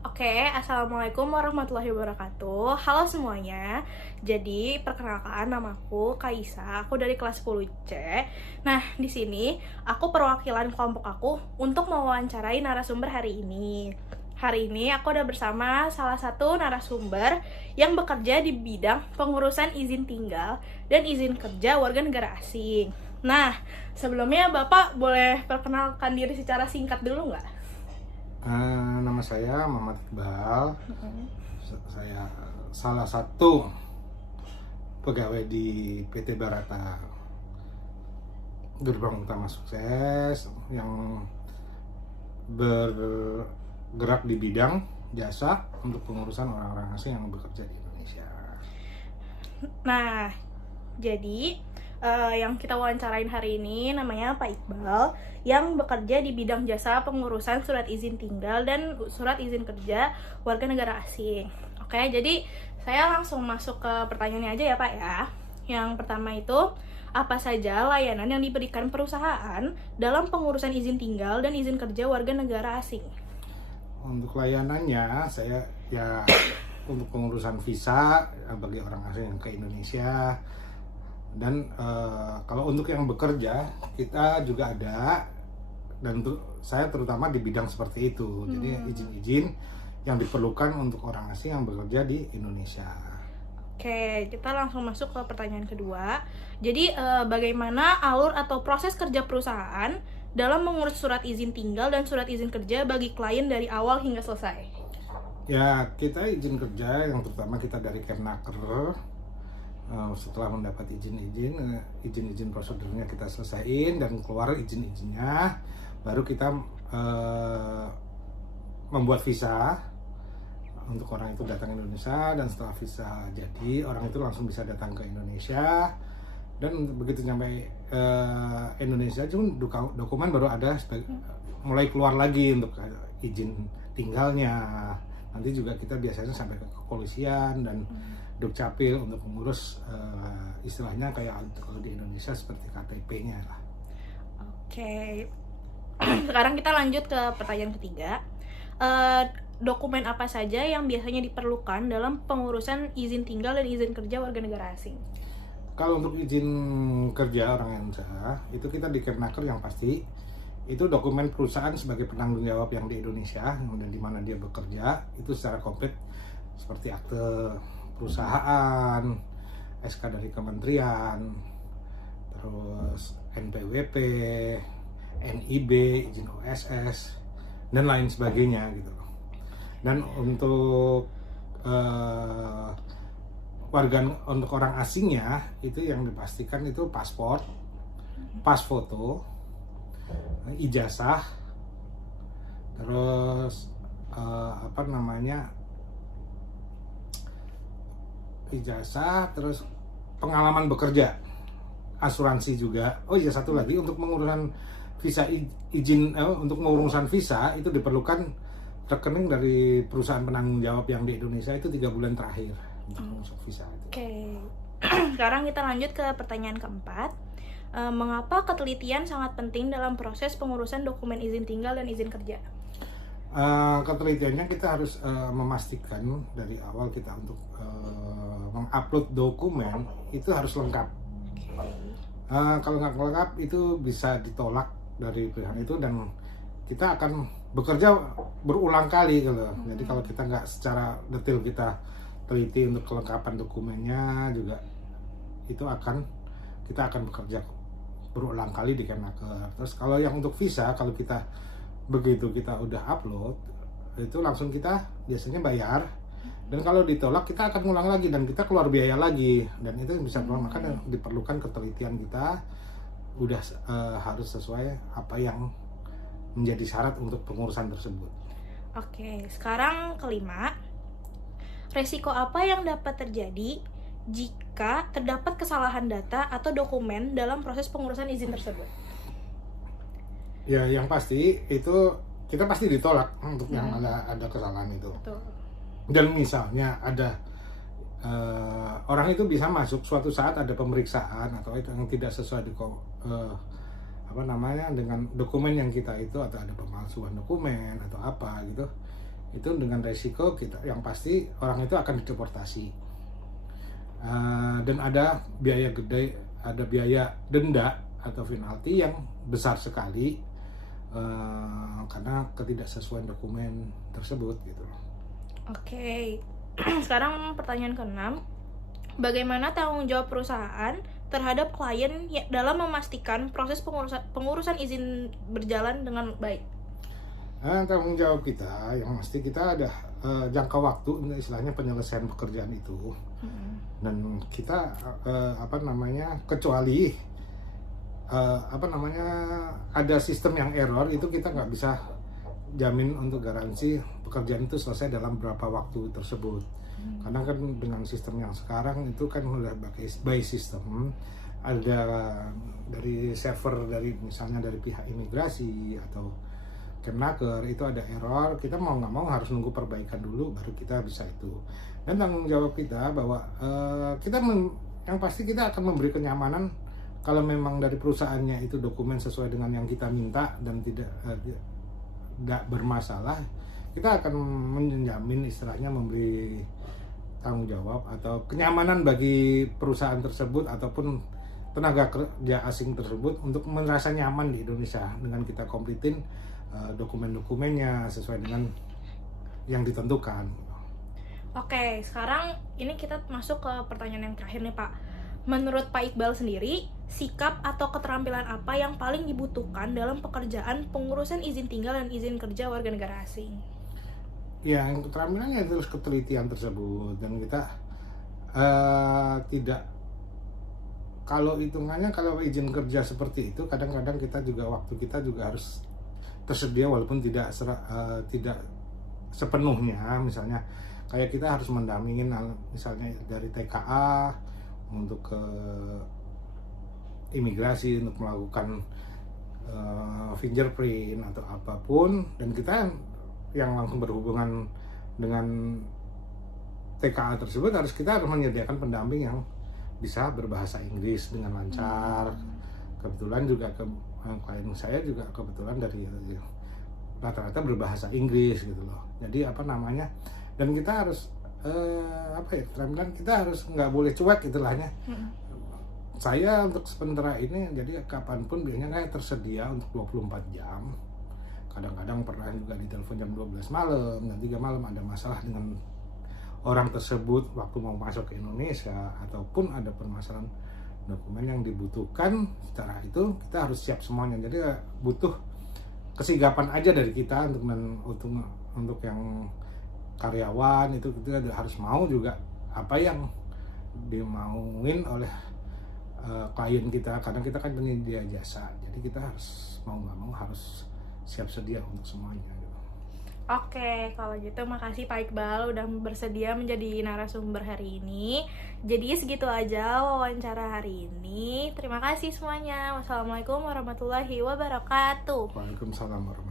Oke, Assalamualaikum warahmatullahi wabarakatuh. Halo semuanya. Jadi, perkenalkan namaku Kaisa. Aku dari kelas 10C. Nah, di sini aku perwakilan kelompok aku untuk mewawancarai narasumber hari ini. Hari ini aku udah bersama salah satu narasumber yang bekerja di bidang pengurusan izin tinggal dan izin kerja warga negara asing. Nah, sebelumnya Bapak boleh perkenalkan diri secara singkat dulu nggak? Nama saya Muhammad Iqbal. Saya salah satu pegawai di PT Barata Gerbang Utama Sukses yang bergerak di bidang jasa untuk pengurusan orang-orang asing yang bekerja di Indonesia. Nah, jadi yang kita wawancarain hari ini namanya Pak Iqbal yang bekerja di bidang jasa pengurusan surat izin tinggal dan surat izin kerja warga negara asing. Oke, jadi saya langsung masuk ke pertanyaannya aja ya Pak ya. Yang pertama itu, apa saja layanan yang diberikan perusahaan dalam pengurusan izin tinggal dan izin kerja warga negara asing? Untuk layanannya, saya untuk pengurusan visa bagi orang asing yang ke Indonesia. Dan kalau untuk yang bekerja, kita juga ada, dan saya terutama di bidang seperti itu. Jadi izin-izin yang diperlukan untuk orang asing yang bekerja di Indonesia. Oke, kita langsung masuk ke pertanyaan kedua. Jadi bagaimana alur atau proses kerja perusahaan dalam mengurus surat izin tinggal dan surat izin kerja bagi klien dari awal hingga selesai? Ya, kita izin kerja yang terutama kita dari Kemnaker. Setelah mendapat izin prosedurnya kita selesaiin dan keluar izin-izinnya, baru kita membuat visa untuk orang itu datang ke Indonesia. Dan setelah visa jadi, orang itu langsung bisa datang ke Indonesia, dan begitu sampai Indonesia dokumen baru ada mulai keluar lagi untuk izin tinggalnya. Nanti juga kita biasanya sampai ke kepolisian dan Dukcapil untuk mengurus istilahnya kayak kalau di Indonesia seperti KTP-nya lah. Oke, sekarang kita lanjut ke pertanyaan ketiga. Dokumen apa saja yang biasanya diperlukan dalam pengurusan izin tinggal dan izin kerja warga negara asing? Kalau untuk izin kerja orang Indonesia, itu kita di Kemnaker yang pasti itu dokumen perusahaan sebagai penanggung jawab yang di Indonesia, kemudian di mana dia bekerja itu secara komplit seperti akte perusahaan, SK dari kementerian, terus NPWP, NIB, izin OSS, dan lain sebagainya gitu. Dan untuk untuk orang asingnya itu yang dipastikan itu paspor, pas foto, ijazah, terus ijazah, terus pengalaman bekerja, asuransi juga. Oh iya, satu lagi untuk pengurusan visa untuk pengurusan visa itu diperlukan rekening dari perusahaan penanggung jawab yang di Indonesia itu 3 bulan terakhir untuk mengurus visa itu. Oke, sekarang kita lanjut ke pertanyaan keempat. Mengapa ketelitian sangat penting dalam proses pengurusan dokumen izin tinggal dan izin kerja? Ketelitiannya kita harus memastikan dari awal kita untuk mengupload dokumen itu harus lengkap. Kalau nggak lengkap itu bisa ditolak dari pihak itu dan kita akan bekerja berulang kali gitu. Jadi kalau kita nggak secara detail kita teliti untuk kelengkapan dokumennya juga, itu kita akan bekerja berulang kali di Kemnaker. Terus kalau yang untuk visa, kalau kita begitu kita udah upload itu langsung kita biasanya bayar, dan kalau ditolak kita akan ngulang lagi dan kita keluar biaya lagi, dan itu bisa makanya diperlukan ketelitian kita udah harus sesuai apa yang menjadi syarat untuk pengurusan tersebut. Oke, sekarang kelima. Resiko apa yang dapat terjadi jika terdapat kesalahan data atau dokumen dalam proses pengurusan izin tersebut? Ya, yang pasti itu kita pasti ditolak untuk yang ada kesalahan itu. Betul. Dan misalnya ada orang itu bisa masuk suatu saat ada pemeriksaan atau itu yang tidak sesuai dengan dokumen yang kita itu, atau ada pemalsuan dokumen atau apa gitu, itu dengan resiko kita yang pasti orang itu akan dideportasi. Dan ada biaya gede, ada biaya denda atau penalti yang besar sekali karena ketidaksesuaian dokumen tersebut gitu. Oke. Sekarang pertanyaan ke-6. Bagaimana tanggung jawab perusahaan terhadap klien dalam memastikan proses pengurusan izin berjalan dengan baik? Tanggung jawab kita yang pasti kita ada jangka waktu, istilahnya penyelesaian pekerjaan itu. Dan kita kecuali ada sistem yang error, itu kita nggak bisa jamin untuk garansi pekerjaan itu selesai dalam berapa waktu tersebut. Karena kan dengan sistem yang sekarang itu kan udah by system, ada dari server, dari misalnya dari pihak imigrasi atau Kemnaker itu ada error, kita mau nggak mau harus nunggu perbaikan dulu baru kita bisa itu. Dan tanggung jawab kita bahwa yang pasti kita akan memberi kenyamanan kalau memang dari perusahaannya itu dokumen sesuai dengan yang kita minta dan tidak bermasalah, kita akan menjamin, istilahnya memberi tanggung jawab atau kenyamanan bagi perusahaan tersebut ataupun tenaga kerja asing tersebut untuk merasa nyaman di Indonesia dengan kita komplitin dokumen-dokumennya sesuai dengan yang ditentukan. Oke, sekarang ini kita masuk ke pertanyaan yang terakhir nih Pak. Menurut Pak Iqbal sendiri, sikap atau keterampilan apa yang paling dibutuhkan dalam pekerjaan pengurusan izin tinggal dan izin kerja warga negara asing? Ya, yang keterampilannya itu ketelitian tersebut, dan kita tidak, kalau hitungannya kalau izin kerja seperti itu kadang-kadang kita juga waktu kita juga harus tersedia walaupun tidak sepenuhnya. Misalnya kayak kita harus mendampingin misalnya dari TKA untuk ke imigrasi untuk melakukan fingerprint atau apapun, dan kita yang langsung berhubungan dengan TKA tersebut kita harus menyediakan pendamping yang bisa berbahasa Inggris dengan lancar. Kebetulan juga klien saya juga kebetulan dari rata-rata berbahasa Inggris gitu loh. Jadi dan kita harus keterampilan kita harus nggak boleh cuek istilahnya. Saya untuk sementara ini jadi kapanpun biasanya saya tersedia untuk 24 jam. Kadang-kadang pernah juga ditelepon jam 12 malam, jam 3 malam ada masalah dengan orang tersebut waktu mau masuk ke Indonesia ataupun ada permasalahan dokumen yang dibutuhkan, secara itu kita harus siap semuanya. Jadi butuh kesigapan aja dari kita untuk yang karyawan itu kita harus mau juga apa yang dimauin oleh klien kita, karena kita kan penyedia jasa, jadi kita harus mau nggak mau harus siap sedia untuk semuanya gitu. Oke, kalau gitu makasih Pak Iqbal udah bersedia menjadi narasumber hari ini. Jadi segitu aja wawancara hari ini. Terima kasih semuanya. Wassalamualaikum warahmatullahi wabarakatuh. Waalaikumsalam warahmatullahi wabarakatuh.